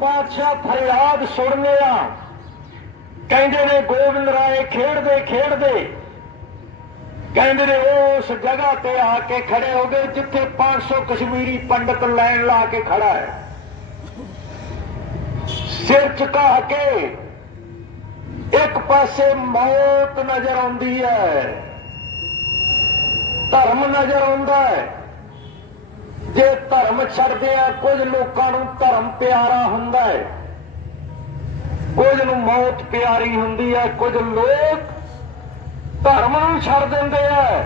ਪਾਤਸ਼ਾਹ ਫਰਿਆਦ ਸੁਣਨੇ ਆ। ਕਹਿੰਦੇ ਨੇ ਗੋਬਿੰਦ ਰਾਏ ਖੇਡਦੇ ਖੇਡਦੇ। ਕਹਿੰਦੇ ਨੇ ਉਸ ਜਗ੍ਹਾ ਤੇ ਆ ਕੇ ਖੜੇ ਹੋ ਗਏ ਜਿੱਥੇ 500 ਕਸ਼ਮੀਰੀ ਪੰਡਤ ਲਾਈਨ ਲਾ ਕੇ ਖੜਾ ਹੈ। ਸਿਰ ਝੁਕਾ ਕੇ ਇੱਕ ਪਾਸੇ ਮੌਤ ਨਜ਼ਰ ਆਉਂਦੀ ਹੈ। ਧਰਮ ਨਜ਼ਰ ਆਉਂਦਾ ਹੈ। ਜੇ ਧਰਮ ਛੱਡਦੇ ਆ ਕੁਝ ਲੋਕਾਂ ਨੂੰ ਧਰਮ ਪਿਆਰਾ ਹੁੰਦਾ ਹੈ, ਕੁਝ ਨੂੰ ਮੌਤ ਪਿਆਰੀ ਹੁੰਦੀ ਹੈ, ਕੁਝ ਲੋਕ ਧਰਮ ਨੂੰ ਛੱਡ ਦਿੰਦੇ ਆ।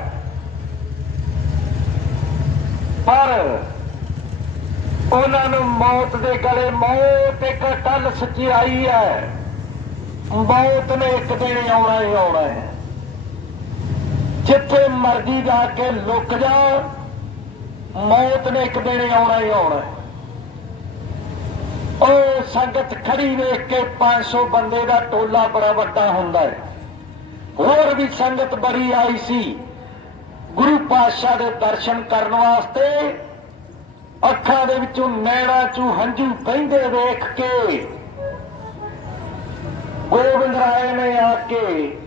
ਪਰ ਉਹਨਾਂ ਨੂੰ ਮੌਤ ਦੇ ਗਲੇ ਮੌਤ ਇੱਕ ਟੱਲ ਸੱਚਾਈ ਹੈ। ਮੌਤ ਨੇ ਇੱਕ ਦਿਨ ਆਉਣਾ ਹੀ ਆਉਣਾ ਹੈ। ਜਿੱਥੇ ਮਰਜ਼ੀ ਜਾ ਕੇ ਲੁਕ ਜਾ ਮੌਤ ਨੇ ਇੱਕ ਦਿਨ ਆਉਣਾ ਹੀ ਆਉਣਾ ਉਹ ਸੰਗਤ ਖੜੀ ਵੇਖ ਕੇ 500 ਬੰਦੇ ਦਾ ਟੋਲਾ ਬੜਾ ਵੱਡਾ ਹੁੰਦਾ ਹੈ। ਹੋਰ ਵੀ ਸੰਗਤ ਬੜੀ ਆਈ ਸੀ। ਗੁਰੂ ਪਾਤਸ਼ਾਹ ਦੇ ਦਰਸ਼ਨ ਕਰਨ ਵਾਸਤੇ ਅੱਖਾਂ ਦੇ ਵਿੱਚੋਂ ਨੈਣਾ ਚੋਂ ਹੰਝੂ ਕਹਿੰਦੇ ਵੇਖ ਕੇ ਗੋਬਿੰਦ ਰਾਏ ਨੇ ਆ ਕੇ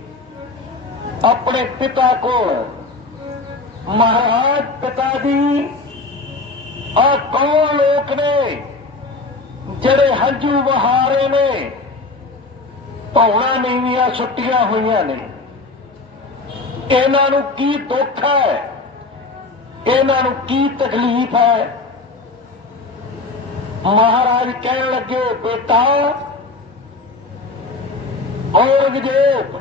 ਆਪਣੇ ਪਿਤਾ ਕੋਲ ਮਹਾਰਾਜ ਪਿਤਾ ਜੀ ਆ ਕੌਣ ਲੋਕ ਨੇ ਜਿਹੜੇ ਹੰਝੂ ਵਹਾਰੇ ਨੇ? ਪੌਣਾ ਨੀਵੀਆਂ ਛੁੱਟੀਆਂ ਹੋਈਆਂ ਨੇ। ਇਹਨਾਂ ਨੂੰ ਕੀ ਦੁੱਖ ਹੈ? ਇਹਨਾਂ ਨੂੰ ਕੀ ਤਕਲੀਫ ਹੈ? ਮਹਾਰਾਜ ਕਹਿਣ ਲੱਗੇ, ਬੇਟਾ, ਔਰੰਗਜ਼ੇਬ,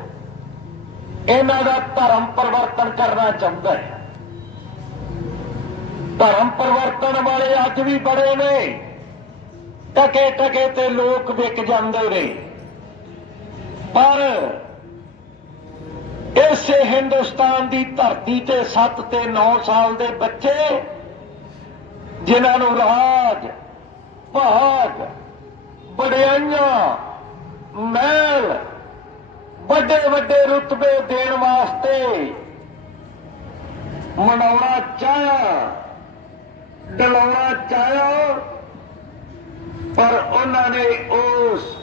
ਇਹਨਾਂ ਦਾ ਧਰਮ ਪਰਿਵਰਤਨ ਕਰਨਾ ਚਾਹੁੰਦਾ ਹੈ। ਧਰਮ ਪਰਿਵਰਤਨ ਵਾਲੇ ਅੱਜ ਵੀ ਬੜੇ ਨੇ। ਟਕੇ ਟਕੇ ਤੇ ਲੋਕ ਵਿਕ ਜਾਂਦੇ ਨੇ। ਪਰ ਇਸੇ ਹਿੰਦੁਸਤਾਨ ਦੀ ਧਰਤੀ ਤੇ 7 ਤੇ 9 ਸਾਲ ਦੇ ਬੱਚੇ, ਜਿਨ੍ਹਾਂ ਨੂੰ ਰਾਜ, ਭਾਗ ਬੜਿਆਈਆਂ ਮਹਿਲ, ਵੱਡੇ ਵੱਡੇ ਰੁਤਬੇ ਦੇਣ ਵਾਸਤੇ ਮਨਾਉਣਾ ਚਾਹਿਆ। ਡਲਾਉਣਾ ਚਾਹਿਆ। ਪਰ ਉਹਨਾਂ ਨੇ ਉਸ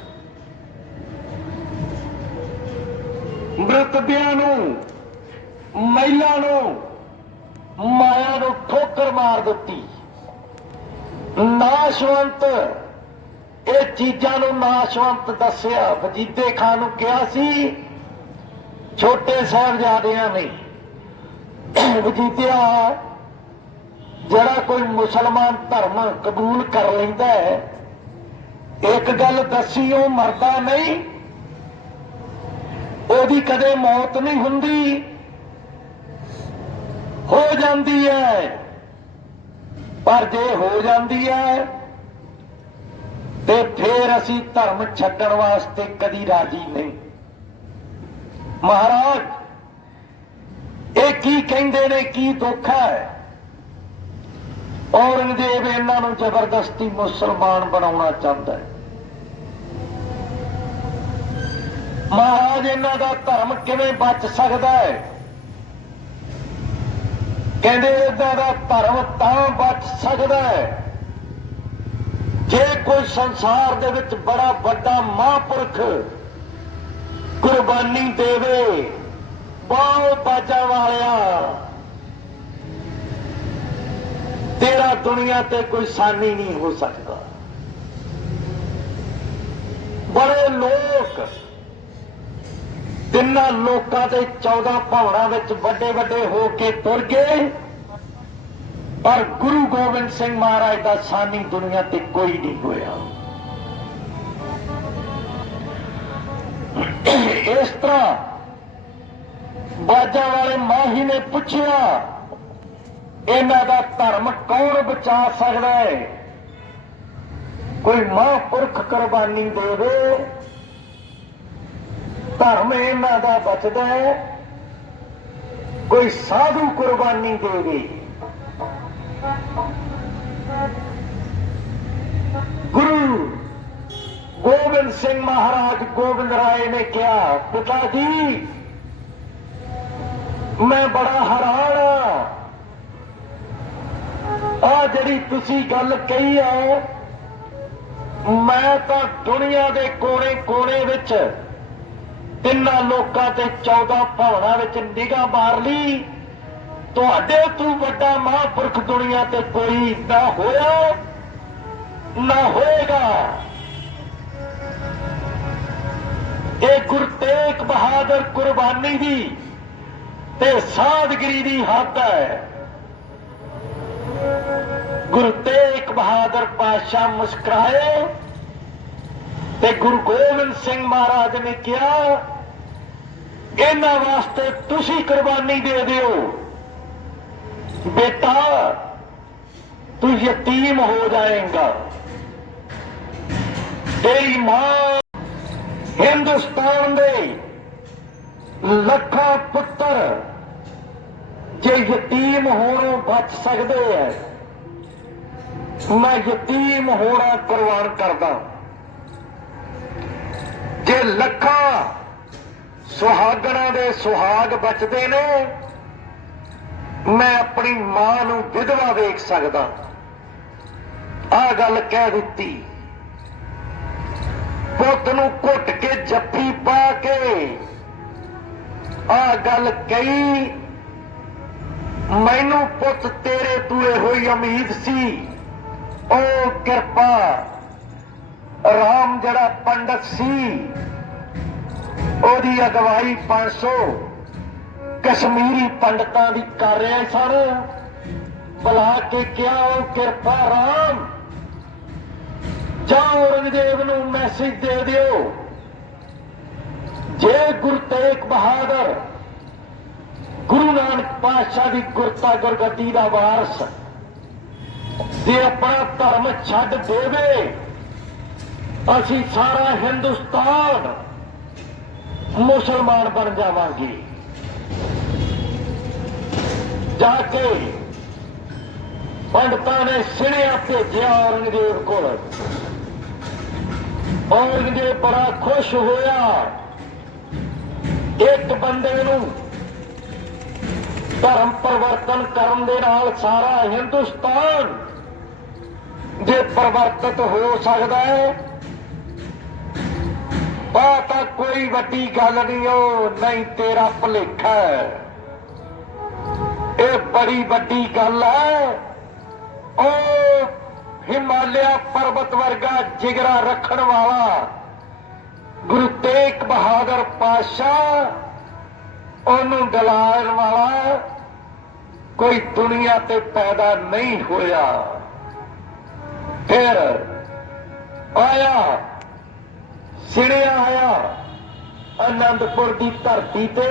ਮ੍ਰਿਤਬਿਆਂ ਨੂੰ, ਮਹਿਲਾ ਨੂੰ, ਮਾਇਆ ਨੂੰ ਠੋਕਰ ਮਾਰ ਦਿੱਤੀ। ਨਾਸ਼ਵੰਤ ਇਹ ਚੀਜ਼ਾਂ ਨੂੰ ਨਾਸ਼ਵੰਤ ਦੱਸਿਆ। ਵਜੀਦੇ ਖਾਨ ਨੂੰ ਕਿਹਾ ਸੀ, ਛੋਟੇ ਸਾਹਿਬਜ਼ਾਦਿਆਂ ਨੇ, ਵਜੀਦਿਆ ਜਿਹੜਾ ਕੋਈ ਮੁਸਲਮਾਨ ਧਰਮ ਕਬੂਲ ਕਰ ਲੈਂਦਾ ਹੈ, ਇੱਕ ਗੱਲ ਦੱਸੀ, ਉਹ ਮਰਦਾ ਨਹੀਂ। ਉਹਦੀ ਕਦੇ ਮੌਤ ਨਹੀਂ ਹੁੰਦੀ। ਹੋ ਜਾਂਦੀ ਹੈ। ਪਰ ਜੇ ਹੋ ਜਾਂਦੀ ਹੈ, ਤੇ ਫੇਰ ਅਸੀਂ ਧਰਮ ਛੱਡਣ ਵਾਸਤੇ ਕਦੀ ਰਾਜੀ ਨਹੀਂ। ਮਹਾਰਾਜ, ਇਹ ਕੀ ਕਹਿੰਦੇ ਨੇ, ਕੀ ਦੁੱਖ ਹੈ? ਔਰੰਗਜ਼ੇਬ ਇਹਨਾਂ ਨੂੰ ਜ਼ਬਰਦਸਤੀ ਮੁਸਲਮਾਨ ਬਣਾਉਣਾ ਚਾਹੁੰਦਾ ਹੈ। ਮਹਾਰਾਜ, ਇਹਨਾਂ ਦਾ ਧਰਮ ਕਿਵੇਂ ਬਚ ਸਕਦਾ ਹੈ? ਕਹਿੰਦੇ ਇਹਨਾਂ ਦਾ ਧਰਮ ਤਾਂ ਬਚ ਸਕਦਾ ਹੈ ਜੇ ਕੋਈ ਸੰਸਾਰ ਦੇ ਵਿੱਚ ਬੜਾ ਵੱਡਾ ਮਹਾਂਪੁਰਖ ਕੁਰਬਾਨੀ ਦੇਵੇ ਬਹੁਤ ਬਾਜਾਂ ਵਾਲਿਆ ਤੇਰਾ ਦੁਨੀਆ ਤੇ ਕੋਈ ਸਾਨੀ ਨਹੀਂ ਹੋ ਸਕਦਾ। ਬੜੇ ਲੋਕ, ਤਿੰਨਾਂ ਲੋਕਾਂ ਦੇ 14 ਭਵਨਾਂ ਵਿੱਚ ਵੱਡੇ ਵੱਡੇ ਹੋ ਕੇ ਤੁਰ ਗਏ। ਪਰ ਗੁਰੂ ਗੋਬਿੰਦ ਸਿੰਘ ਮਹਾਰਾਜ ਦਾ ਸਾਨੀ ਦੁਨੀਆ ਤੇ ਕੋਈ ਨਹੀਂ ਹੋਇਆ। ਇਸ ਤਰ੍ਹਾਂ ਬਾਜਾ ਵਾਲੇ ਮਾਹੀ ਨੇ ਪੁੱਛਿਆ, ਇਹਨਾਂ ਦਾ ਧਰਮ ਕੌਣ ਬਚਾ ਸਕਦਾ ਹੈ? ਕੋਈ ਮਹਾਂਪੁਰਖ ਕੁਰਬਾਨੀ ਦੇਵੇ, ਧਰਮ ਇਹਨਾਂ ਦਾ ਬਚਦਾ ਹੈ। ਕੋਈ ਸਾਧੂ ਕੁਰਬਾਨੀ ਦੇਵੇ, ਗੁਰੂ ਗੋਬਿੰਦ ਸਿੰਘ ਮਹਾਰਾਜ ਗੋਬਿੰਦ ਰਾਏ ਨੇ ਕਿਹਾ, ਪਿਤਾ ਜੀ, ਮੈਂ ਬੜਾ ਹੈਰਾਨ ਆ ਜਿਹੜੀ ਤੁਸੀਂ ਗੱਲ ਕਹੀ ਹੈ ਮੈਂ ਤਾਂ ਦੁਨੀਆ ਦੇ ਕੋਨੇ-ਕੋਨੇ ਵਿੱਚ ਤਿੰਨਾਂ ਲੋਕਾਂ ਤੇ 14 ਭਾਵਨਾ ਵਿੱਚ ਨਿਗਾਹ ਮਾਰ ਲਈ। ਤੁਹਾਡੇ ਤੋਂ ਵੱਡਾ ਮਹਾਂਪੁਰਖ ਦੁਨੀਆ ਤੇ ਕੋਈ ਨਾ ਹੋਇਆ, ਨਾ ਹੋਏਗਾ। ਇਹ ਗੁਰੂ ਤੇਗ ਬਹਾਦਰ ਕੁਰਬਾਨੀ ਦੀ ਤੇ ਸਾਦਗਰੀ ਦੀ ਹੱਦ ਹੈ। ਗੁਰੂ ਤੇਗ ਬਹਾਦਰ ਪਾਤਸ਼ਾਹ ਮੁਸਕਰਾਏ ਤੇ ਗੁਰੂ ਗੋਬਿੰਦ ਸਿੰਘ ਮਹਾਰਾਜ ਨੇ ਕਿਹਾ, ਇਹਨਾਂ ਵਾਸਤੇ ਤੁਸੀਂ ਕੁਰਬਾਨੀ ਦੇ ਦਿਓ। ਬੇਟਾ, ਤੂੰ ਯਤੀਮ ਹੋ ਜਾਏਗਾ। ਤੇਰੀ ਮਾਂ ਹਿੰਦੁਸਤਾਨ ਦੇ ਲੱਖਾਂ ਪੁੱਤਰ ਜੇ ਯਤੀਮ ਹੋਣੋਂ ਬਚ ਸਕਦੇ ਐ। ਮੈਂ ਯਤੀਮ ਹੋਣਾ ਪ੍ਰਵਾਨ ਕਰਦਾ ਜੇ ਲੱਖਾਂ ਸੁਹਾਗਣਾ ਦੇ ਸੁਹਾਗ ਬਚਦੇ ਨੇ, ਮੈਂ ਆਪਣੀ ਮਾਂ ਨੂੰ ਵਿਧਵਾ ਵੇਖ ਸਕਦਾ। ਆ ਗੱਲ ਕਹਿ ਦਿੱਤੀ। ਪੁੱਤ ਨੂੰ ਘੁੱਟ ਕੇ ਜੱਫੀ ਪਾ ਕੇ ਆ ਗੱਲ ਕਹੀ। ਮੈਨੂੰ ਪੁੱਤ ਤੇਰੇ ਤੋਂ ਇਹੋ ਹੀ ਉਮੀਦ ਸੀ। ਉਹ ਕਿਰਪਾ ਰਾਮ ਜਿਹੜਾ ਪੰਡਤ ਸੀ, ਉਹਦੀ ਅਗਵਾਈ 500 ਕਸ਼ਮੀਰੀ ਪੰਡਤਾਂ ਦੀ ਕਰ ਰਹੇ ਸਨ ਬੁਲਾ ਕੇ ਕਿਹਾ ਉਹ ਕਿਰਪਾ ਰਾਮ? ਜਾਂ ਔਰੰਗਜ਼ੇਬ ਨੂੰ ਮੈਸੇਜ ਦੇ ਦਿਓ। ਜੇ ਗੁਰੂ ਤੇਗ ਬਹਾਦਰ ਗੁਰੂ ਨਾਨਕ ਪਾਤਸ਼ਾਹ ਦੀ ਗੁਰਤਾ ਗੁਰਗੱਦੀ ਦਾ ਵਾਰਸ ਜੇ ਆਪਣਾ ਧਰਮ ਛੱਡ ਦੇਵੇ, ਅਸੀਂ ਸਾਰਾ ਹਿੰਦੁਸਤਾਨ ਮੁਸਲਮਾਨ ਬਣ ਜਾਵਾਂਗੇ। ਜਾ ਕੇ ਪੰਡਤਾਂ ਨੇ ਸਿਣਿਆ ਭੇਜਿਆ ਔਰੰਗਜ਼ੇਬ ਕੋਲ। ਔਰੰਗਜ਼ੇਬ ਬੜਾ ਖੁਸ਼ ਹੋਇਆ। ਇੱਕ ਬੰਦੇ ਨੂੰ ਧਰਮ ਪਰਿਵਰਤਨ ਕਰਨ ਦੇ ਨਾਲ ਸਾਰਾ ਹਿੰਦੁਸਤਾਨ ਜੇ ਪਰਿਵਰਤਿਤ ਹੋ ਸਕਦਾ ਹੈ ਆ ਤਾਂ ਕੋਈ ਵੱਡੀ ਗੱਲ ਨਹੀਂ, ਉਹ ਨਹੀਂ ਤੇਰਾ ਭੁਲੇਖਾ ਹੈ। ਇਹ ਬੜੀ ਵੱਡੀ ਗੱਲ ਹੈ। ਉਹ ਹਿਮਾਲਿਆ ਪਰਬਤ ਵਰਗਾ ਜਿਗਰਾ ਰੱਖਣ ਵਾਲਾ ਗੁਰੂ ਤੇਗ ਬਹਾਦਰ ਪਾਤਸ਼ਾਹ, ਉਹਨੂੰ ਡਲਾਉਣ ਵਾਲਾ ਕੋਈ ਦੁਨੀਆ ਤੇ ਪੈਦਾ ਨਹੀਂ ਹੋਇਆ। ਫਿਰ ਆਇਆ ਸਿੜਿਆ ਆਇਆ ਅਨੰਦਪੁਰ ਦੀ ਧਰਤੀ ਤੇ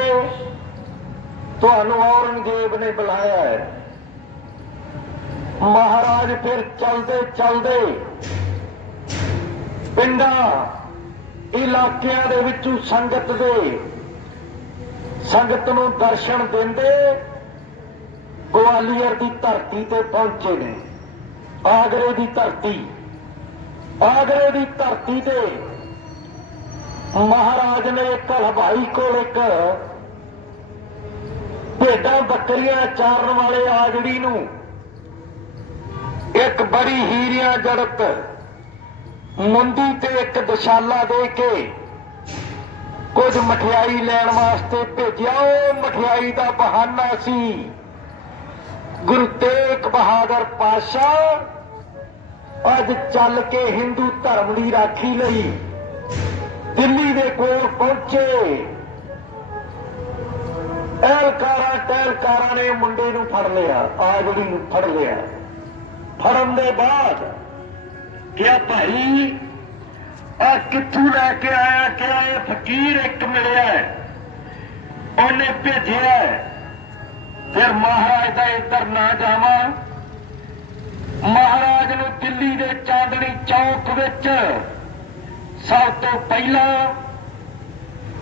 ਤੁਹਾਨੂੰ ਔਰੰਗਜ਼ੇਬ ਨੇ ਬੁਲਾਇਆ ਹੈ। ਮਹਾਰਾਜ ਫਿਰ ਚਲਦੇ ਚਲਦੇ ਪਿੰਡਾਂ, ਇਲਾਕਿਆਂ ਦੇ ਵਿੱਚੋਂ ਸੰਗਤ ਦੇ ਸੰਗਤ ਨੂੰ ਦਰਸ਼ਨ ਦਿੰਦੇ ਗਵਾਲੀਅਰ ਦੀ ਧਰਤੀ ਤੇ ਪਹੁੰਚੇ ਨੇ। ਆਗਰੇ ਦੀ ਧਰਤੀ, ਆਗਰੇ ਦੀ ਧਰਤੀ ਤੇ ਮਹਾਰਾਜ ਨੇ ਇੱਕ ਹਲਵਾਈ ਕੋਲ ਇੱਕ ਭੇਡਾਂ ਬੱਕਰੀਆਂ ਚਾਰਨ ਵਾਲੇ ਆਜੜੀ ਨੂੰ ਇੱਕ ਬੜੀ ਹੀਰਿਆਂ ਜੜਤ ਮੁੰਦੀ ਤੇ ਇੱਕ ਦਸ਼ਾਲਾ ਦੇ ਕੇ ਕੁਝ ਮਠਿਆਈ ਲੈਣ ਵਾਸਤੇ ਭੇਜਿਆ। ਉਹ ਮਠਿਆਈ ਦਾ ਬਹਾਨਾ ਸੀ। ਗੁਰੂ ਤੇਗ ਬਹਾਦਰ ਪਾਸ਼ਾ ਅੱਜ ਚੱਲ ਕੇ ਹਿੰਦੂ ਧਰਮ ਦੀ ਰਾਖੀ ਲਈ ਦਿੱਲੀ ਦੇ ਕੋਲ ਪਹੁੰਚੇ। ਐਲਕਾਰਾ ਟੈਲਕਾਰਾ ਨੇ ਮੁੰਡੇ ਨੂੰ ਫੜ ਲਿਆ, ਆਜੜੀ ਨੂੰ ਫੜ ਲਿਆ। ਫੜਨ ਦੇ ਬਾਅਦ ਕਿਹਾ, ਭਾਈ ਆ ਕਿੱਥੋਂ ਲੈ ਕੇ ਆਇਆ? ਕਿਹਾ, ਇਹ ਫਕੀਰ ਇੱਕ ਮਿਲਿਆ ਉਹਨੇ ਭੇਜਿਆ ਫਿਰ ਮਹਾਰਾਜ ਦਾ ਇੱਧਰ ਨਾ ਜਾਵਾਂ। ਮਹਾਰਾਜ ਨੂੰ ਦਿੱਲੀ ਦੇ ਚਾਂਦਣੀ ਚੌਕ ਵਿੱਚ ਸਭ ਤੋਂ ਪਹਿਲਾਂ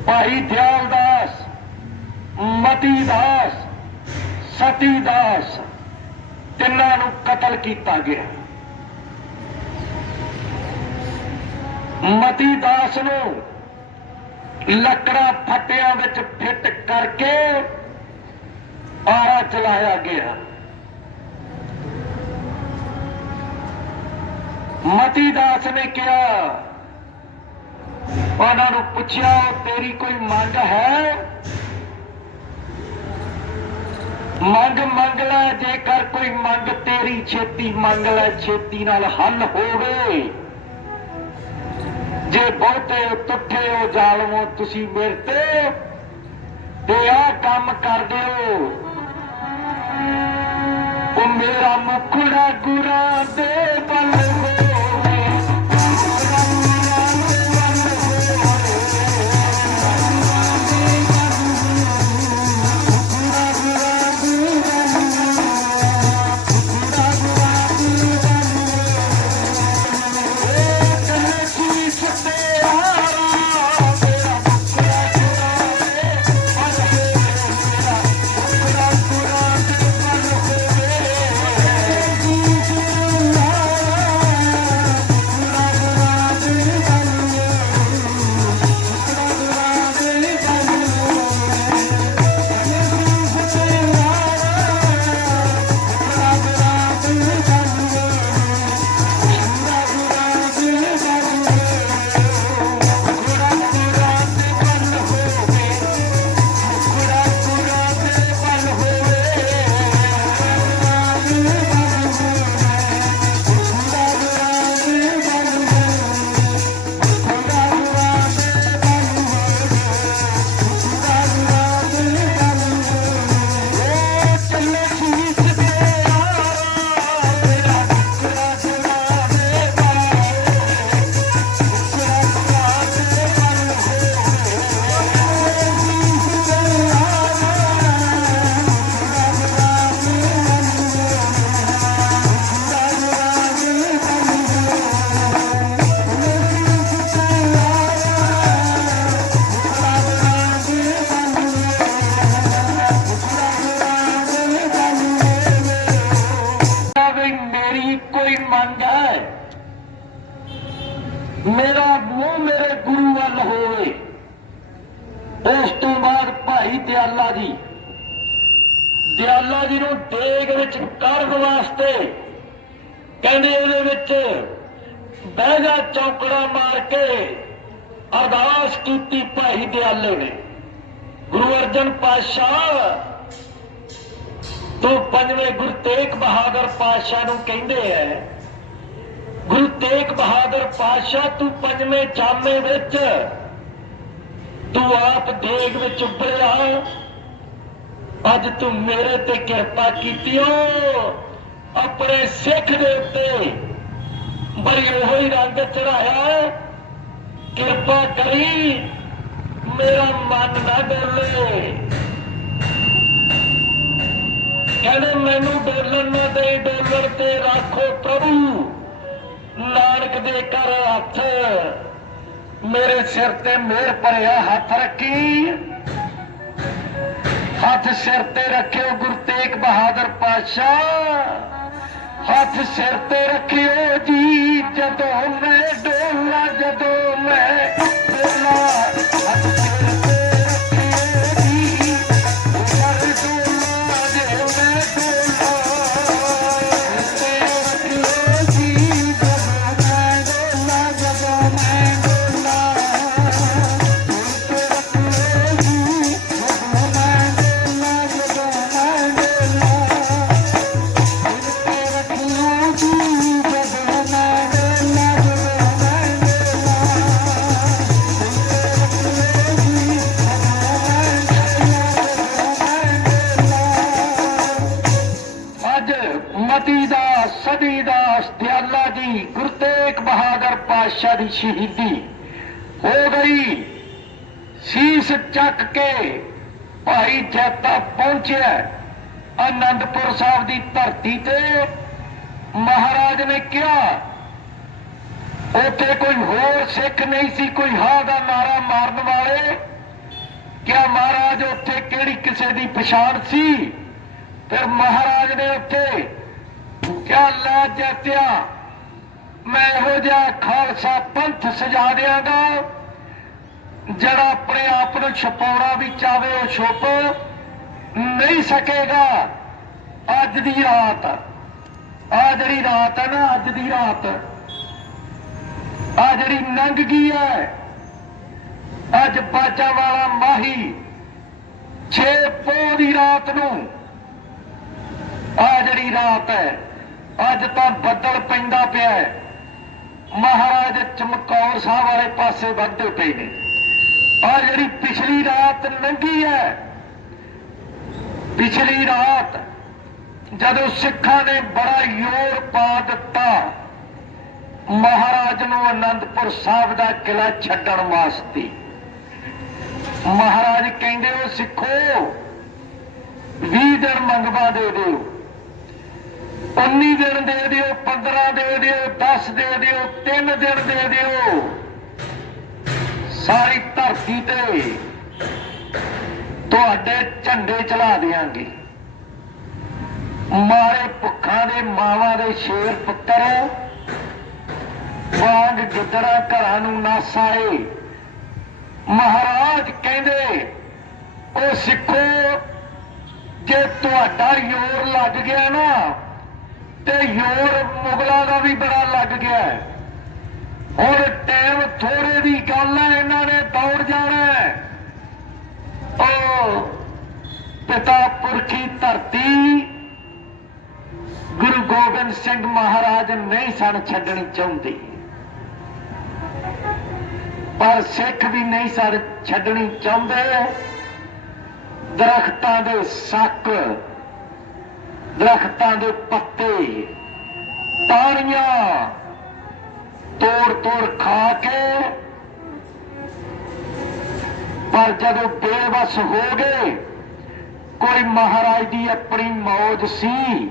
ਭਾਈ ਦਿਆਲ ਦਾਸ ਮਤੀ ਦਾਸ, ਸਤੀ ਦਾਸ ਤਿੰਨਾਂ ਨੂੰ ਕਤਲ ਕੀਤਾ ਗਿਆ। ਮਤੀ ਦਾਸ ਨੂੰ ਲੱਕੜਾਂ ਫੱਟਿਆਂ ਵਿੱਚ ਫਿੱਟ ਕਰਕੇ ਆਰਾ ਚਲਾਇਆ ਗਿਆ ਮਤੀ ਦਾਸ ਨੇ ਕਿਹਾ, ਉਹਨਾਂ ਨੂੰ ਪੁੱਛਿਆ, ਤੇਰੀ ਕੋਈ ਮੰਗ ਹੈ? ਮੰਗ ਮੰਗ ਲੈ, ਜੇਕਰ ਕੋਈ ਮੰਗ ਤੇਰੀ ਛੇਤੀ ਮੰਗ ਲੈ, ਛੇਤੀ ਨਾਲ ਹੱਲ ਹੋਵੇ। ਜੇ ਬਹੁਤੇ ਤੁੱਠੇ ਹੋ ਜ਼ਾਲਮੋ, ਤੁਸੀਂ ਮੇਰੇ ਤੇ ਤੇ ਆਹ ਕੰਮ ਕਰ ਦਿਓ। ਉਹ ਮੇਰਾ ਮੁਖੜਾ ਗੁਰਾਂ ਦੇ ਬਲ ਨੂੰ ਦੇਗ ਵਿੱਚ ਕਰਨ ਵਾਸਤੇ ਕਹਿੰਦੇ ਇਹਦੇ ਵਿੱਚ ਬਹਿ ਚੌਕੜਾ ਮਾਰ ਕੇ ਅਰਦਾਸ ਕੀਤੀ ਭਾਈ ਦਿਆਲੇ ਨੇ। ਗੁਰੂ ਅਰਜਨ ਪਾਤਸ਼ਾਹ ਤੋ ਪੰਜਵੇਂ ਗੁਰੂ ਤੇਗ ਬਹਾਦਰ ਪਾਤਸ਼ਾਹ ਨੂੰ ਕਹਿੰਦੇ ਐ, ਗੁਰੂ ਤੇਗ ਬਹਾਦਰ ਪਾਤਸ਼ਾਹ, ਤੂੰ ਪੰਜਵੇਂ ਜਾਮੇ ਵਿੱਚ ਤੂੰ ਆਪ ਦੇਗ ਵਿੱਚ ਉੱਭਰਿਆ। ਅੱਜ ਤੂੰ ਮੇਰੇ ਤੇ ਕਿਰਪਾ ਕੀਤੀਓ ਆਪਣੇ ਸਿੱਖ ਦੇ ਉੱਤੇ ਬੜੀ ਉਹੀ ਰੰਗ ਚੜਾਇਆ ਕਿਰਪਾ ਕਰੀ, ਮੇਰਾ ਮਨ ਨਾ ਡੋਲੇ। ਕਹਿੰਦੇ, ਮੈਨੂੰ ਡੋਲਣ ਨਾ ਦੇ ਡੋਲਣ ਤੇ ਰੱਖੋ ਪ੍ਰਭੂ। ਨਾਨਕ ਦੇ ਕਰ ਹੱਥ, ਮੇਰੇ ਸਿਰ ਤੇ ਮੇਰ ਭਰਿਆ ਹੱਥ ਰੱਖੀ। ਹੱਥ ਸਿਰ ਤੇ ਰੱਖਿਓ ਗੁਰੂ ਤੇਗ ਬਹਾਦਰ ਪਾਤਸ਼ਾਹ ਹੱਥ ਸਿਰ ਤੇ ਰੱਖਿਓ ਜੀ ਜਦੋਂ ਮੈਂ ਡੋਲਾ ਜਦੋਂ ਮੈਂ ਡੋਲਾ ਮਤੀ ਦਾ, ਸਦੀ ਦਾ ਦਿਆਲਾ ਜੀ ਗੁਰੂ ਤੇਗ ਬਹਾਦਰ ਪਾਤਸ਼ਾਹ ਦੀ ਸ਼ਹੀਦੀ। ਹੋ ਗਈ। ਸੀਸ ਚੱਕ ਕੇ ਭਾਈ ਜੈਤਾ ਪਹੁੰਚਿਆ ਆਨੰਦਪੁਰ ਸਾਹਿਬ ਦੀ ਧਰਤੀ ਤੇ। ਮਹਾਰਾਜ ਨੇ ਕਿਹਾ, ਉੱਥੇ ਕੋਈ ਹੋਰ ਸਿੱਖ ਨਹੀਂ ਸੀ, ਕੋਈ ਹਾਂ ਦਾ ਨਾਰਾ ਮਾਰਨ ਵਾਲੇ। ਕਿਆ ਮਹਾਰਾਜ, ਉੱਥੇ ਕਿਹੜੀ ਕਿਸੇ ਦੀ ਪਛਾਣ ਸੀ? ਫਿਰ ਮਹਾਰਾਜ ਨੇ ਉੱਥੇ ਕਿਆ ਲੈ ਜੱਤਿਆ ਮੈਂ ਇਹੋ ਜਿਹਾ ਖਾਲਸਾ ਪੰਥ ਸਜਾ ਦਿਆਂਗਾ, ਜਿਹੜਾ ਆਪਣੇ ਆਪ ਨੂੰ ਛਪਾਉਣਾ ਵੀ ਚਾਵੇ ਉਹ ਛੁਪ ਨਹੀਂ ਸਕੇਗਾ। ਅੱਜ ਦੀ ਰਾਤ ਆ ਜਿਹੜੀ ਰਾਤ ਹੈ ਨਾ, ਅੱਜ ਦੀ ਰਾਤ ਆ ਜਿਹੜੀ ਨੰਗ ਗਈ ਹੈ, ਅੱਜ ਬਾਜਾ ਵਾਲਾ ਮਾਹੀ ਛੇ ਪੋ ਦੀ ਰਾਤ ਨੂੰ ਆ ਜਿਹੜੀ ਰਾਤ ਹੈ। ਅੱਜ ਤਾਂ ਬੱਦਲ ਪੈਂਦਾ ਪਿਆ ਹੈ। ਮਹਾਰਾਜ ਚਮਕੌਰ ਸਾਹਿਬ ਵਾਲੇ ਪਾਸੇ ਵੱਧਦੇ ਪਏ ਨੇ। ਆ ਜਿਹੜੀ ਪਿਛਲੀ ਰਾਤ ਲੰਘੀ ਹੈ, ਪਿਛਲੀ ਰਾਤ ਜਦੋਂ ਸਿੱਖਾਂ ਨੇ ਬੜਾ ਜ਼ੋਰ ਪਾ ਦਿੱਤਾ, ਮਹਾਰਾਜ ਨੂੰ ਅਨੰਦਪੁਰ ਸਾਹਿਬ ਦਾ ਕਿਲਾ ਛੱਡਣ ਵਾਸਤੇ। ਮਹਾਰਾਜ ਕਹਿੰਦੇ ਹੋ, ਸਿੱਖੋ 20 ਦਿਨ ਮੰਗਵਾ ਦੇ ਦਿਓ। 19 ਦਿਨ ਦੇ ਦਿਓ 15 ਦੇ ਦਿਓ 10 ਦੇ ਦਿਓ 3 ਦਿਨ ਦੇ ਦਿਓ। ਸਾਰੀ ਧਰਤੀ ਤੇ ਤੁਹਾਡੇ ਝੰਡੇ ਚਲਾ ਦੇਾਂਗੇ ਮਾਰੇ ਭੁੱਖਾਂ ਦੇ ਮਾਵਾਂ ਦੇ ਸ਼ੇਰ ਪੁੱਤਰ, ਵਾਂਗ ਗਿੱਦੜਾ ਘਰਾਂ ਨੂੰ ਨਾ ਸਾਏ ਮਹਾਰਾਜ ਕਹਿੰਦੇ, ਉਹ ਸਿੱਖੋ, ਜੇ ਤੁਹਾਡਾ ਯੋਰ ਲੱਗ ਗਿਆ ਨਾ ਤੇ ਯੋਰ ਮੁਗਲਾਂ ਦਾ ਵੀ ਬੜਾ ਲੱਗ ਗਿਆ ਹੈ। ਹੁਣ ਟਾਈਮ ਥੋੜੇ ਦੀ ਗੱਲ ਹੈ, ਇਹਨਾਂ ਨੇ ਦੌੜ ਜਾਣਾ ਹੈ। ਉਹ ਪਿਤਾ ਪੁਰਖੀ ਧਰਤੀ ਗੁਰੂ ਗੋਬਿੰਦ ਸਿੰਘ ਮਹਾਰਾਜ ਨਹੀਂ ਸਨ ਛੱਡਣੀ ਚਾਹੁੰਦੇ। ਪਰ ਸਿੱਖ ਵੀ ਨਹੀਂ ਸਨ ਛੱਡਣੀ ਚਾਹੁੰਦੇ। ਦਰਖਤਾਂ ਦੇ ਸੱਕ ਦਰਖਤਾਂ ਦੇ ਪੱਤੇ ਟਾਹਣੀਆਂ ਤੋੜ ਤੋੜ ਖਾ ਕੇ, ਪਰ ਜਦੋਂ ਬੇਵਸ ਹੋ ਗਏ, ਕੋਈ ਮਹਾਰਾਜ ਦੀ ਆਪਣੀ ਮੌਜ ਸੀ,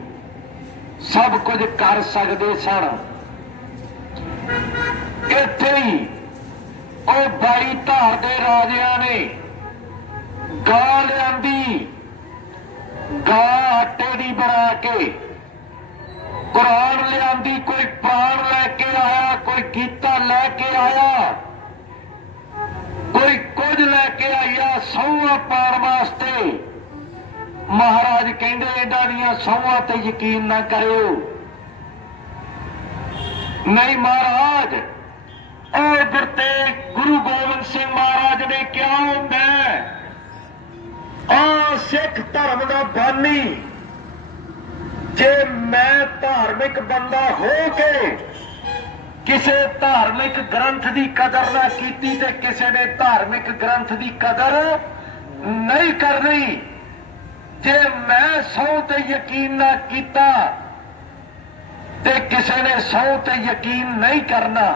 ਸਭ ਕੁਝ ਕਰ ਸਕਦੇ ਸਨ। ਇੱਥੇ ਹੀ ਉਹ ਬਾਈ ਧਾਰ ਦੇ ਰਾਜਿਆਂ ਨੇ ਗਾਂ ਲਿਆਂਦੀ। ਗਾਂ ਆਟੇ ਦੀ ਬਣਾ ਕੇ। ਕੁਰਾਨ ਲਿਆਂਦੀ, ਕੋਈ ਪ੍ਰਾਣ ਲੈ ਕੇ ਆਇਆ, ਕੋਈ ਕੀਤਾ ਲੈ ਕੇ ਆਇਆ। ਕੋਈ ਕੁਝ ਲੈ ਕੇ ਆਇਆ ਸੌਹਾਂ ਪਾਣ ਵਾਸਤੇ। ਮਹਾਰਾਜ ਕਹਿੰਦੇ, ਇਹਨਾਂ ਦੀਆਂ ਸੌਹਾਂ ਤੇ ਯਕੀਨ ਨਾ ਕਰਿਓ। ਨਹੀਂ ਮਹਾਰਾਜ ਉਹ ਤੇ ਗੁਰੂ ਗੋਬਿੰਦ ਸਿੰਘ ਮਹਾਰਾਜ ਨੇ ਕਿਹਾ ਹੁੰਦਾ ਆ ਸਿੱਖ ਧਰਮ ਦਾ ਬਾਨੀ। ਜੇ ਮੈਂ ਧਾਰਮਿਕ ਬੰਦਾ ਹੋ ਕੇ ਕਿਸੇ ਧਾਰਮਿਕ ਗ੍ਰੰਥ ਦੀ ਕਦਰ ਨਾ ਕੀਤੀ ਤੇ ਕਿਸੇ ਨੇ ਧਾਰਮਿਕ ਗ੍ਰੰਥ ਦੀ ਕਦਰ ਨਹੀਂ ਕਰਨੀ, ਜੇ ਮੈਂ ਸੌ ਤੇ ਯਕੀਨ ਨਾ ਕੀਤਾ ਤੇ ਕਿਸੇ ਨੇ ਸੌ ਤੇ ਯਕੀਨ ਨਹੀਂ ਕਰਨਾ,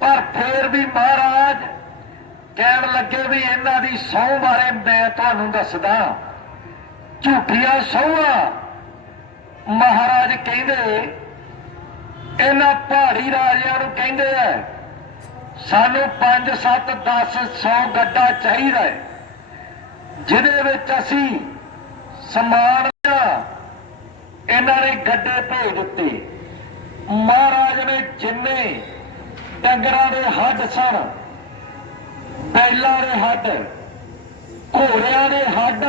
ਪਰ ਫੇਰ ਵੀ ਮਹਾਰਾਜ ਕਹਿਣ ਲੱਗੇ ਵੀ ਇਹਨਾਂ ਦੀ ਸਹੁੰ ਬਾਰੇ ਮੈਂ ਤੁਹਾਨੂੰ ਦੱਸਦਾ ਝੂਠੀਆਂ ਸਹੁੰਆਂ ਮਹਾਰਾਜ ਕਹਿੰਦੇ, ਇਹਨਾਂ ਪਹਾੜੀ ਰਾਜਿਆਂ ਨੂੰ ਕਹਿੰਦੇ ਆ ਸਾਨੂੰ 5 7 10 100 ਗੱਡਾ ਚਾਹੀਦਾ ਹੈ ਜਿਹਦੇ ਵਿੱਚ ਅਸੀਂ ਸਮਾਨ ਲਿਆ। ਇਹਨਾਂ ਨੇ ਗੱਡੇ ਭੇਜ ਦਿੱਤੇ ਮਹਾਰਾਜ ਨੇ ਜਿੰਨੇ ਡੰਗਰਾਂ ਦੇ ਹੱਡ ਸਨ ਬੈਲਾਂ ਦੇ ਹੱਡ, ਘੋੜਿਆਂ ਦੇ ਹੱਡ,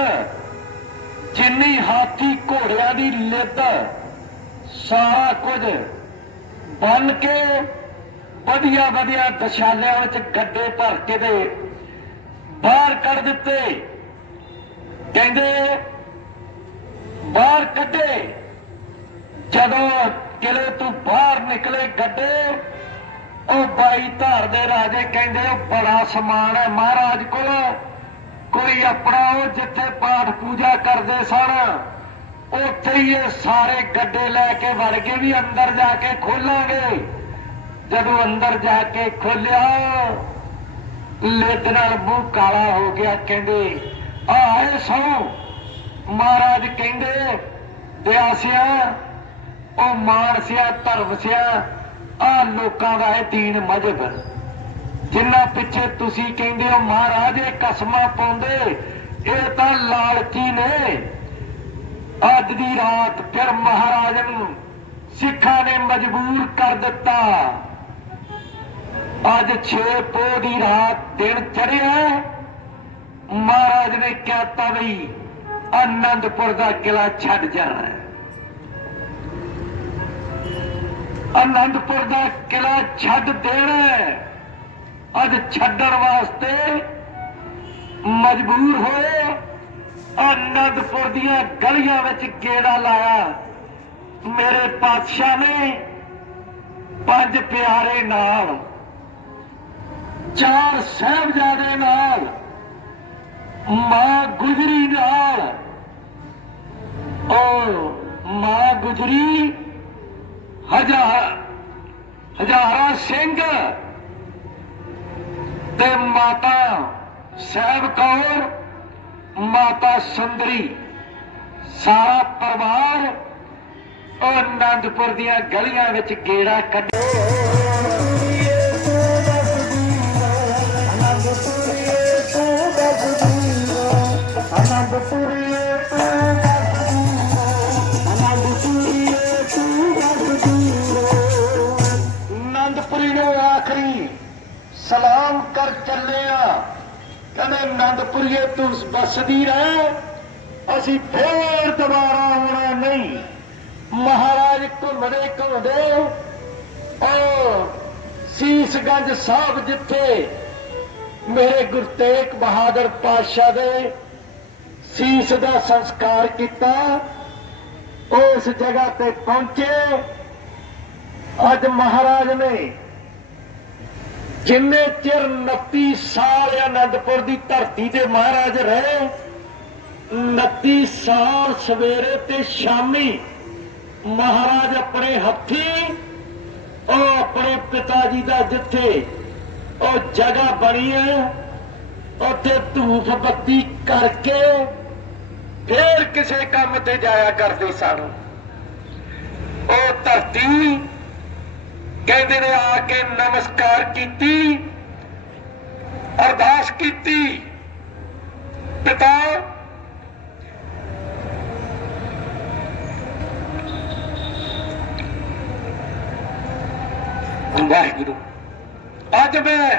ਜਿੰਨੀ ਹਾਥੀ ਘੋੜਿਆਂ ਦੀ ਲਿੱਤ, ਸਾਰਾ ਕੁਝ ਬੰਨ ਕੇ ਵਧੀਆ ਵਧੀਆ ਦਸ਼ਾਲਿਆਂ ਵਿੱਚ ਗੱਡੇ ਭਰ ਕੇ ਦੇ ਬਾਹਰ ਕੱਢ ਦਿੱਤੇ। ਕਹਿੰਦੇ, ਬਾਹਰ ਕੱਢੇ। ਜਦੋਂ ਕਿਲੇ ਤੋਂ ਬਾਹਰ ਨਿਕਲੇ ਗੱਡੇ ਉਹ ਬਾਈ ਧਾਰ ਦੇ ਰਾਜੇ ਕਹਿੰਦੇ ਉਹ ਬੜਾ ਸਮਾਨ ਹੈ, ਮਹਾਰਾਜ ਕੋਲ ਕੋਈ ਆਪਣਾ ਉਹ ਜਿੱਥੇ ਪਾਠ ਪੂਜਾ ਕਰਦੇ ਸਨ, ਉੱਥੇ ਹੀ ਇਹ ਸਾਰੇ ਗੱਡੇ ਲੈ ਕੇ ਵੜ ਗਏ ਵੀ ਅੰਦਰ ਜਾ ਕੇ ਖੋਲਾਂਗੇ। ਜਦੋਂ ਅੰਦਰ ਜਾ ਕੇ ਖੋਲਿਆ, ਲਿੱਦ ਨਾਲ ਮੂੰਹ ਕਾਲਾ ਹੋ ਗਿਆ, ਕਹਿੰਦੇ, ਆਏ ਸੋ। ਮਹਾਰਾਜ ਕਹਿੰਦੇ, ਦਿਆਸਿਆ, ਉਹ ਮਾਨਸਿਆ, ਧਰਮਸਿਆ ਆ ਲੋਕਾਂ ਦਾ ਹੈ ਦੀਨ ਮਜਬ। ਜਿੰਨਾ ਪਿੱਛੇ ਤੁਸੀਂ ਕਹਿੰਦੇ ਹੋ, ਮਹਾਰਾਜ, ਇਹ ਕਸਮਾਂ ਪਾਉਂਦੇ, ਇਹ ਤਾਂ ਲਾਲਚੀ ਨੇ। ਅੱਜ ਦੀ ਰਾਤ ਫਿਰ ਮਹਾਰਾਜ ਨੂੰ ਸਿੱਖਾਂ ਨੇ ਮਜਬੂਰ ਕਰ ਦਿੱਤਾ। ਅੱਜ 6 ਪੋਹ ਦੀ ਰਾਤ ਦਿਨ ਚੜਿਆ ਮਹਾਰਾਜ ਨੇ ਕਹਿਤਾ ਬਈ ਆਨੰਦਪੁਰ ਦਾ ਕਿਲਾ ਛੱਡ ਜਾਣਾ ਅਨੰਦਪੁਰ ਦਾ ਕਿਲਾ ਛੱਡ ਦੇਣਾ ਅੱਜ ਛੱਡਣ ਵਾਸਤੇ ਮਜਬੂਰ ਹੋਏ। ਅਨੰਦਪੁਰ ਦੀਆਂ ਗਲੀਆਂ ਵਿੱਚ ਗੇੜਾ ਲਾਇਆ। ਮੇਰੇ ਪਾਤਸ਼ਾਹ ਨੇ ਪੰਜ ਪਿਆਰੇ ਨਾਲ, ਚਾਰ ਸਹਿਬਜ਼ਾਦੇ ਨਾਲ, ਮਾਂ ਗੁਜਰੀ ਨਾਲ। ਉਹ ਮਾਂ ਗੁਜਰੀ ਹਜ਼ਾਰ, ਹਜ਼ਾਰਾ ਸਿੰਘ ਤੇ ਮਾਤਾ ਸਾਹਿਬ ਕੌਰ, ਮਾਤਾ ਸੁੰਦਰੀ, ਸਾਰਾ ਪਰਿਵਾਰ ਉਹ ਆਨੰਦਪੁਰ ਦੀਆਂ ਗਲੀਆਂ ਵਿੱਚ ਗੇੜਾ ਕੱਢ ਸਲਾਮ ਕਰ ਚੱਲਿਆ ਕਹਿੰਦੇ ਆਨੰਦਪੁਰੀਏ ਤੂੰ ਬਸਦੀ ਰਹਿ। ਅਸੀਂ ਫੇਰ ਦੁਬਾਰਾ ਆਉਣਾ ਨਹੀਂ। ਮਹਾਰਾਜ, ਘੁੰਮਦੇ ਘੁੰਮਦੇ ਉਹ ਸੀਸਗੰਜ ਸਾਹਿਬ ਜਿੱਥੇ ਮੇਰੇ ਗੁਰੂ ਤੇਗ ਬਹਾਦਰ ਪਾਤਸ਼ਾਹ ਦੇ ਸੀਸ ਦਾ ਸੰਸਕਾਰ ਕੀਤਾ, ਉਸ ਜਗ੍ਹਾ ਤੇ ਪਹੁੰਚੇ। ਅੱਜ ਮਹਾਰਾਜ ਨੇ ਜਿੰਨੇ ਚਿਰ 29 ਸਾਲ ਆਨੰਦਪੁਰ ਦੀ ਧਰਤੀ ਤੇ ਮਹਾਰਾਜ ਰਹੇ 29 ਸਾਲ ਸਵੇਰੇ ਤੇ ਸ਼ਾਮੀ ਮਹਾਰਾਜ ਆਪਣੇ ਹੱਥੀ, ਉਹ ਆਪਣੇ ਪਿਤਾ ਜੀ ਦਾ ਜਿੱਥੇ ਉਹ ਜਗ੍ਹਾ ਬਣੀ ਹੈ, ਉੱਥੇ ਧੂਫ ਬੱਤੀ ਕਰਕੇ ਫੇਰ ਕਿਸੇ ਕੰਮ ਤੇ ਜਾਇਆ ਕਰਦੇ ਸਨ। ਉਹ ਧਰਤੀ ਕਹਿੰਦੇ ਨੇ ਆ ਕੇ ਨਮਸਕਾਰ ਕੀਤੀ, ਅਰਦਾਸ ਕੀਤੀ। ਪਿਤਾ, ਵਾਹਿਗੁਰੂ, ਅੱਜ ਮੈਂ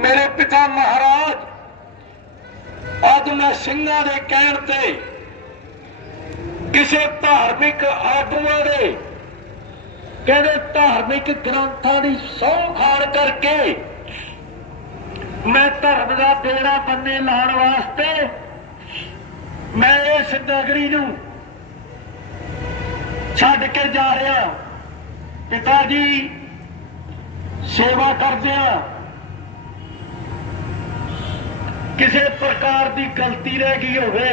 ਮੇਰੇ ਪਿਤਾ ਮਹਾਰਾਜ, ਅੱਜ ਮੈਂ ਸਿੰਘਾਂ ਦੇ ਕਹਿਣ ਤੇ ਕਿਸੇ ਧਾਰਮਿਕ ਆਗੂਆਂ ਦੇ ਕਹਿੰਦੇ ਧਾਰਮਿਕ ਗ੍ਰੰਥਾਂ ਦੀ ਸਹੁੰ ਖਾਣ ਕਰਕੇ ਮੈਂ ਧਰਮ ਦਾ ਬੇੜਾ ਬੰਨੇ ਲਾਉਣ ਵਾਸਤੇ ਮੈਂ ਇਸ ਨਗਰੀ ਨੂੰ ਛੱਡ ਕੇ ਜਾ ਰਿਹਾ ਪਿਤਾ ਜੀ, ਸੇਵਾ ਕਰਦਿਆਂ ਕਿਸੇ ਪ੍ਰਕਾਰ ਦੀ ਗਲਤੀ ਰਹਿ ਗਈ ਹੋਵੇ,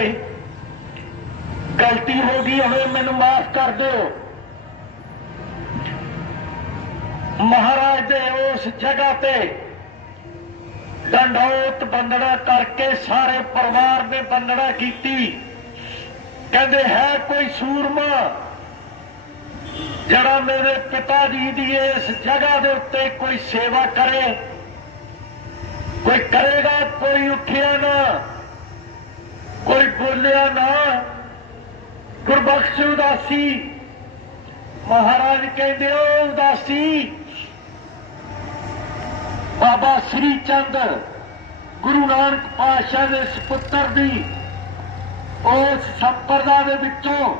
ਗਲਤੀ ਹੋ ਗਈ ਹੋਵੇ, ਮੈਨੂੰ ਮਾਫ ਕਰ ਦਿਓ। ਮਹਾਰਾਜ ਦੇ ਉਸ ਜਗ੍ਹਾ ਤੇ ਡੰਡੋਤ ਬੰਦਣਾ ਕਰਕੇ ਸਾਰੇ ਪਰਿਵਾਰ ਨੇ ਬੰਦਣਾ ਕੀਤੀ। ਕਹਿੰਦੇ, ਹੈ ਕੋਈ ਸੂਰਮਾ? ਜਿਹੜਾ ਮੇਰੇ ਪਿਤਾ ਜੀ ਦੀ ਇਸ ਜਗ੍ਹਾ ਦੇ ਉੱਤੇ ਕੋਈ ਸੇਵਾ ਕਰੇ, ਕੋਈ ਕਰੇਗਾ, ਕੋਈ ਉੱਠਿਆ ਨਾ, ਕੋਈ ਬੋਲਿਆ ਨਾ, ਗੁਰਬਖਸ਼ ਉਦਾਸੀ। ਮਹਾਰਾਜ ਕਹਿੰਦੇ, ਉਹ ਉਦਾਸੀ ਬਾਬਾ ਸ੍ਰੀ ਚੰਦ, ਗੁਰੂ ਨਾਨਕ ਪਾਤਸ਼ਾਹ ਦੇ ਸੁਪੁੱਤਰ ਦੀ, ਉਸ ਸੰਪਰਦਾ ਦੇ ਵਿੱਚੋਂ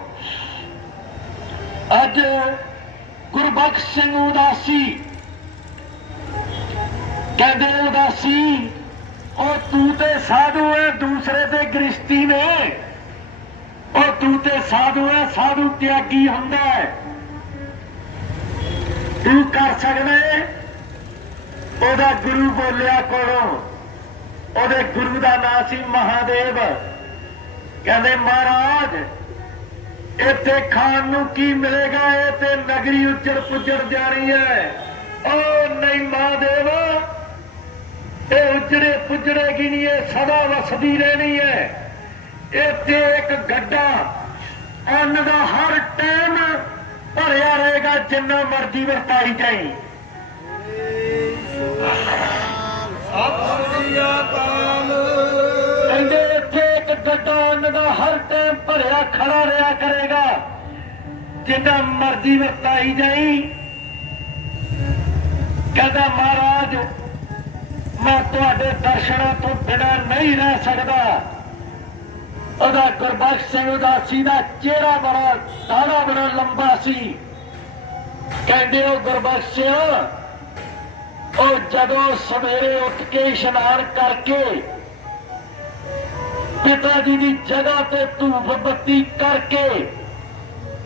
ਅੱਜ ਗੁਰਬਖਸ਼ ਸਿੰਘ ਉਦਾਸੀ ਕਹਿੰਦੇ ਉਦਾਸੀ, ਉਹ ਤੂੰ ਤੇ ਸਾਧੂ ਹੈ ਦੂਸਰੇ ਤੇ ਗ੍ਰਿਸ਼ਤੀ ਨੇ। ਉਹ ਤੂੰ ਤੇ ਸਾਧੂ ਹੈ ਸਾਧੂ ਤਿਆਗੀ ਹੁੰਦਾ ਤੂੰ ਕਰ ਸਕਦਾ ਉਹਦਾ ਗੁਰੂ ਬੋਲਿਆ ਕੋਲੋਂ। ਉਹਦੇ ਗੁਰੂ ਦਾ ਨਾਮ ਸੀ ਮਹਾਦੇਵ। ਕਹਿੰਦੇ, ਮਹਾਰਾਜ, ਇੱਥੇ ਖਾਣ ਨੂੰ ਕੀ ਮਿਲੇਗਾ? ਇਹ ਤੇ ਨਗਰੀ ਉੱਜੜ ਪੁੱਜੜ ਜਾਣੀ ਹੈ। ਉਹ ਨਹੀਂ ਮਹਾਦੇਵ, ਇਹ ਉੱਜੜੇ ਪੁੱਜੜੇਗੀ ਨਹੀਂ ਇਹ ਸਦਾ ਵਸਦੀ ਰਹਿਣੀ ਹੈ। ਇੱਥੇ ਇੱਕ ਗੱਡਾ, ਅੰਨ ਦਾ ਹਰ ਟਾਈਮ ਭਰਿਆ ਰਹੇਗਾ, ਜਿੰਨਾ ਮਰਜ਼ੀ ਵਰਤਾਈ ਜਾਈ। ਕਹਿੰਦੇ ਇੱਥੇ ਇੱਕ ਗੱਡਾ ਦਾ ਹਰ ਟਾਈਮ ਭਰਿਆ ਖੜਾ ਰਿਹਾ ਕਰੇਗਾ। ਜਿੰਨਾ ਮਰਜ਼ੀ ਵਰਤਾਈ ਜਾਈ। ਕਹਿੰਦਾ ਮਹਾਰਾਜ, ਮੈਂ ਤੁਹਾਡੇ ਦਰਸ਼ਨਾਂ ਤੋਂ ਬਿਨਾਂ ਨਹੀਂ ਰਹਿ ਸਕਦਾ। ਉਹਦਾ ਗੁਰਬਖਸ਼ ਸਿੰਘ ਉਦਾਸੀ ਦਾ ਚਿਹਰਾ ਬੜਾ ਦਾੜਾ ਬੜਾ ਲੰਬਾ ਸੀ। ਕਹਿੰਦੇ ਉਹ ਗੁਰਬਖਸ਼ਿਆ ਉਹ ਜਦੋਂ ਸਵੇਰੇ ਉੱਠ ਕੇ ਇਸ਼ਨਾਨ ਕਰਕੇ ਪਿਤਾ ਜੀ ਦੀ ਜਗ੍ਹਾ ਤੇ ਧੂਫ ਬੱਤੀ ਕਰਕੇ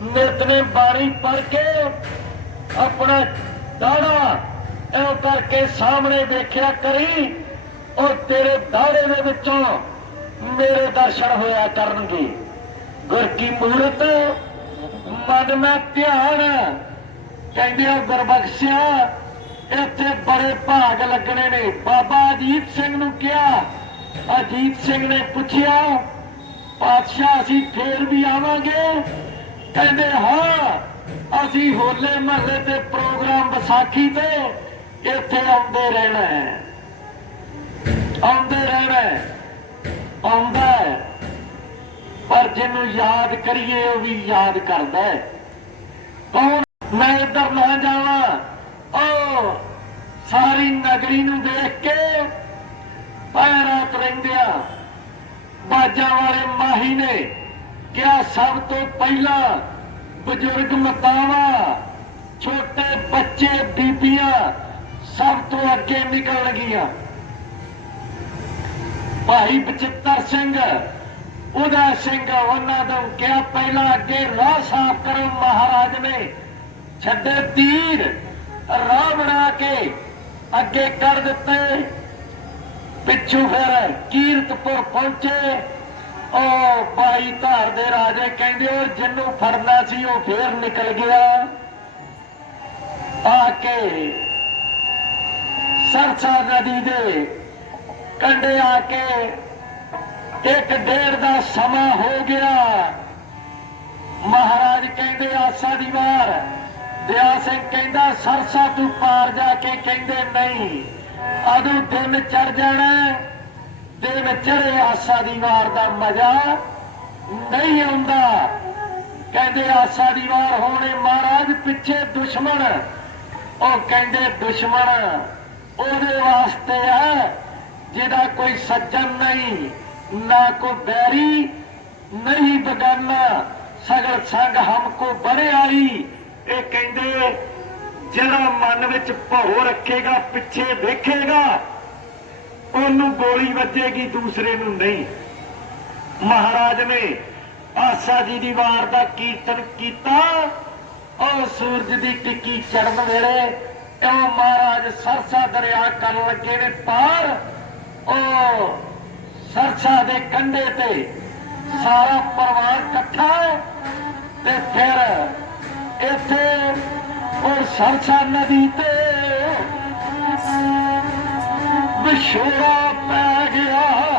ਨਿਤਨੇ ਬਾਣੀ ਪੜ ਕੇ ਆਪਣਾ ਦਾੜਾ ਐਂ ਕਰਕੇ ਸਾਹਮਣੇ ਵੇਖਿਆ ਕਰੀ ਔਰ ਤੇਰੇ ਦਾੜੇ ਦੇ ਵਿੱਚੋਂ ਮੇਰੇ ਦਰਸ਼ਨ ਹੋਇਆ ਕਰਨਗੇ। ਗੁਰ ਕੀ ਮੂਰਤ, ਮਨ ਮੈਂ ਧਿਆਨ, ਕਹਿੰਦੇ ਆ ਗੁਰਬਖਸ਼ਿਆ ਇੱਥੇ ਬੜੇ ਭਾਗ ਲੱਗਣੇ ਨੇ। ਬਾਬਾ ਅਜੀਤ ਸਿੰਘ ਨੂੰ ਕਿਹਾ, ਅਜੀਤ ਸਿੰਘ ਨੇ ਪੁੱਛਿਆ, ਪਾਤਸ਼ਾਹ, ਅਸੀਂ ਫੇਰ ਵੀ ਆਵਾਂਗੇ? ਕਹਿੰਦੇ, ਹਾਂ, ਅਸੀਂ ਹੋਲੇ ਮਹੱਲੇ ਤੇ ਪ੍ਰੋਗਰਾਮ ਵਿਸਾਖੀ ਤੇ ਇੱਥੇ ਆਉਂਦੇ ਰਹਿਣਾ ਹੈ। ਆਉਂਦੇ ਰਹਿਣਾ ਹੈ। ਆਉਂਦਾ ਪਰ ਜਿਹਨੂੰ ਯਾਦ ਕਰੀਏ, ਉਹ ਵੀ ਯਾਦ ਕਰਦਾ ਹੈ। ਕੌਣ? ਮੈਂ ਇੱਧਰ ਨਾ ਜਾਵਾਂ। ਉਹ ਸਾਰੀ ਨਗਰੀ ਨੂੰ ਦੇਖ ਕੇ ਪੈਰਾਂ ਰਹਿੰਦਿਆ ਬਾਜਾਂ ਵਾਲੇ ਮਾਹੀ ਨੇ ਕਿਹਾ, ਸਭ ਤੋਂ ਪਹਿਲਾਂ ਬਜ਼ੁਰਗ ਮਤਾਵਾ, ਛੋਟੇ ਬੱਚੇ, ਬੀਬੀਆਂ ਸਭ ਤੋਂ ਅੱਗੇ ਨਿਕਲਣਗੀਆਂ। ਭਾਈ ਬਚਿੱਤਰ ਸਿੰਘ, ਉਹਦਾ ਸਿੰਘ ਉਹਨਾਂ ਨੂੰ ਕਿਹਾ, ਪਹਿਲਾਂ ਅੱਗੇ ਰਾਹ ਸਾਫ਼ ਕਰੋ ਮਹਾਰਾਜ ਨੇ, ਛੱਡੇ ਤੀਰ ਰਾਹ ਬਣਾ ਕੇ ਅੱਗੇ ਕਰ ਦਿੱਤੇ। ਪਿੱਛੂ ਫਿਰ ਕੀਰਤਪੁਰ ਪਹੁੰਚੇ। ਉਹ ਭਾਈ ਧਾਰ ਦੇ ਰਾਜੇ ਕਹਿੰਦੇ ਔਰ ਜਿੰਨੂੰ ਫੜਨਾ ਸੀ, ਉਹ ਫੇਰ ਨਿਕਲ ਗਿਆ। ਆ ਕੇ ਸਰਸਾ ਨਦੀ ਦੇ ਕੰਢੇ ਆ ਕੇ ਇੱਕ ਡੇਢ ਦਾ ਸਮਾਂ ਹੋ ਗਿਆ। ਮਹਾਰਾਜ ਕਹਿੰਦੇ, ਆਸਾ ਦੀ ਵਾਰ ਦਿਆ ਸਿੰਘ ਕਹਿੰਦਾ ਸਰਸਾ ਤੂੰ ਪਾਰ ਜਾ ਕੇ ਕਹਿੰਦੇ ਨਹੀਂ, ਅਦੋਂ ਦਿਨ ਚੜ ਜਾਣਾ ਦਿਨ ਚੜੇ ਆਸਾ ਦੀ ਵਾਰ ਦਾ ਮਜ਼ਾ ਨਹੀਂ ਆਉਂਦਾ। ਕਹਿੰਦੇ ਆਸਾ ਦੀ ਵਾਰ ਹੋਣੇ ਮਹਾਰਾਜ ਪਿੱਛੇ ਦੁਸ਼ਮਣ, ਉਹ ਕਹਿੰਦੇ ਦੁਸ਼ਮਣ ਉਹਦੇ ਵਾਸਤੇ ਆ ਜਿਹਦਾ ਕੋਈ ਸੱਜਣ ਨਹੀਂ, ਨਾ ਕੋ ਬੈਰੀ, ਨਹੀਂ ਬਗਾਨਾ, ਸਗਲ ਸੰਗ ਹਮਕੋ ਬੜੇ ਆਈ ਇਹ ਕਹਿੰਦੇ ਜਿਹੜਾ ਮਨ ਵਿੱਚ ਭਉ ਰੱਖੇਗਾ, ਪਿੱਛੇ ਦੇਖੇਗਾ ਉਹਨੂੰ ਗੋਲੀ ਵੱਜੇਗੀ, ਦੂਸਰੇ ਨੂੰ ਨਹੀਂ। ਮਹਾਰਾਜ ਨੇ ਆਸਾ ਜੀ ਦੀ ਵਾਰ ਦਾ ਕੀਰਤਨ ਕੀਤਾ, ਉਹ ਸੂਰਜ ਦੀ ਟਿੱਕੀ ਚੜਨ ਵੇਲੇ ਉਹ ਮਹਾਰਾਜ ਸਰਸਾ ਦਰਿਆ ਕਰਨ ਲੱਗੇ ਨੇ ਪਾਰ, ਉਹ ਸਰਸਾ ਦੇ ਕੰਢੇ ਤੇ ਸਾਰਾ ਪਰਿਵਾਰ ਇਕੱਠਾ ਤੇ ਫਿਰ ਇੱਥੇ ਉਹ ਸਰਸਾ ਨਦੀ ਤੇ ਵਿਛੋੜਾ ਪੈ ਗਿਆ।